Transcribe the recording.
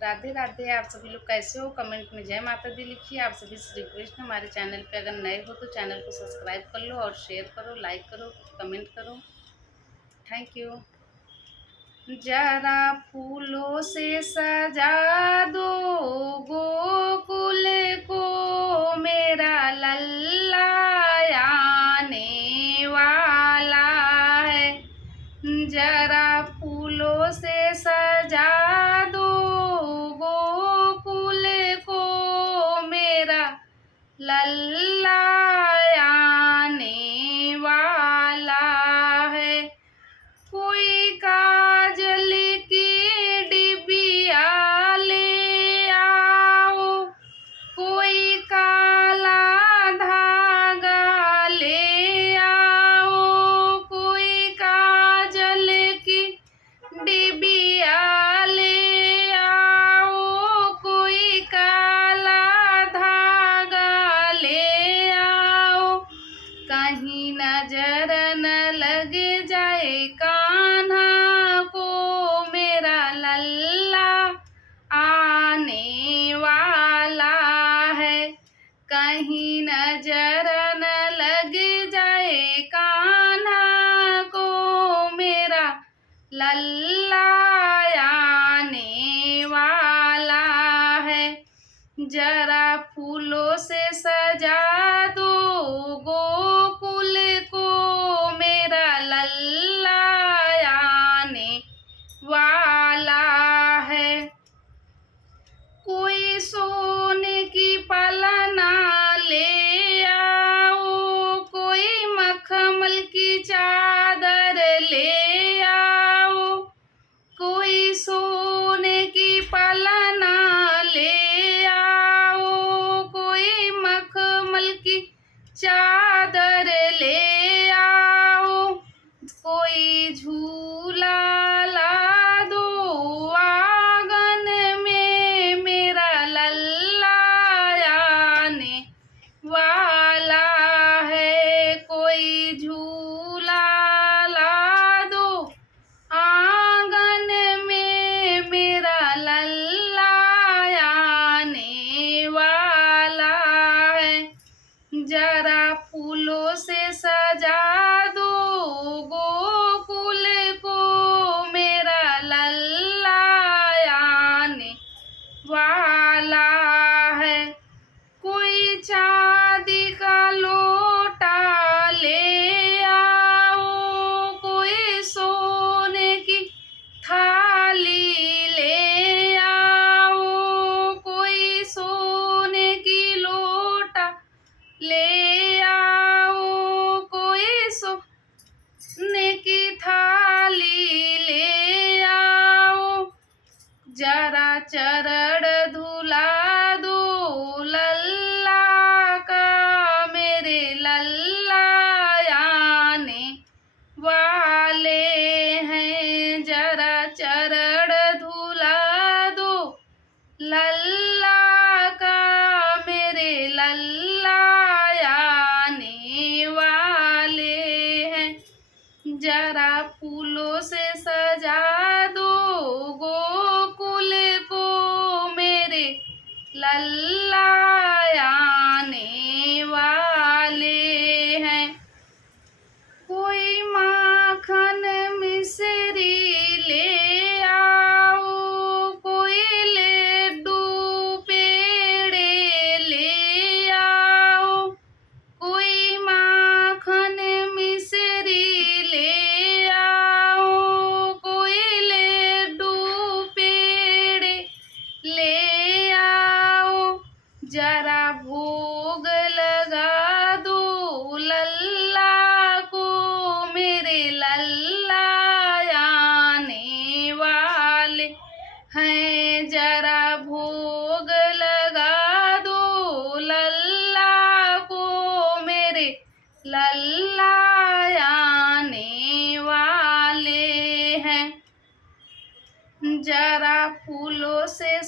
राधे राधे। आप सभी लोग कैसे हो? कमेंट में जय माता दी लिखिए। आप सभी से रिक्वेस्ट है, हमारे चैनल पे अगर नए हो तो चैनल को सब्सक्राइब कर लो और शेयर करो, लाइक करो, कमेंट करो। Thank you. जरा फूलों से सजा दो गोकुल को, मेरा लल्ला आने वाला है। जरा फूलों से सजा दो गोकुल को, मेरा लल्ला आने वाला है। कोई काजल की डिबिया ले आओ, कोई काला धागा ले आओ, कोई काजल की डिबिया ले आओ, कोई काला धागा ले आओ। कहीं नजर न लग जाए कान्हा को, मेरा लल्ला आने वाला है। कहीं नजर न लग जाए कान्हा को, मेरा लल्ला आने वाला है। जरा फूलों से सजा दो गोकुल को, मेरा लल्ला आने वाला है। कोई सोने की पलना ले आओ, कोई मखमल की चादर ले आओ, कोई सोने की पलना ले आओ, कोई मखमल की चादर ले आओ, कोई झूला ला दो आंगन में, मेरा लल्ला आने वाला है। कोई झूला ला दो आंगन में, मेरा लल्ला आने वाला है। जरा फूलों से सजा दो गोकुल को, मेरा लल्ला आने वाला है। कोई चांदी का लोटा ले आओ, कोई सोने की थाली ले आओ, कोई सोने की लोटा ले आओ, कोई सोने की थाली ले आओ। जरा चरण धुला दो लल्ला का, मेरे लल्ला आने वाले हैं। जरा चरण धुला दो लल्ला का, मेरे लल्ला आने वाले हैं। जरा फूलों से सजा दो गोकुल को, मेरे लल्ला आने वाले हैं। कोई माखन मिश्री ले आओ, कोई लड्डू पेड़े ले आओ, कोई माखन मिश्री ले आओ, कोई लड्डू पेड़े ले आओ। जरा भोग लगा दो लल्ला को, मेरे लल्ला आने वाले हैं। जरा भोग लगा दो लल्ला को, मेरे लल्ला आने वाले हैं। जरा फूलों से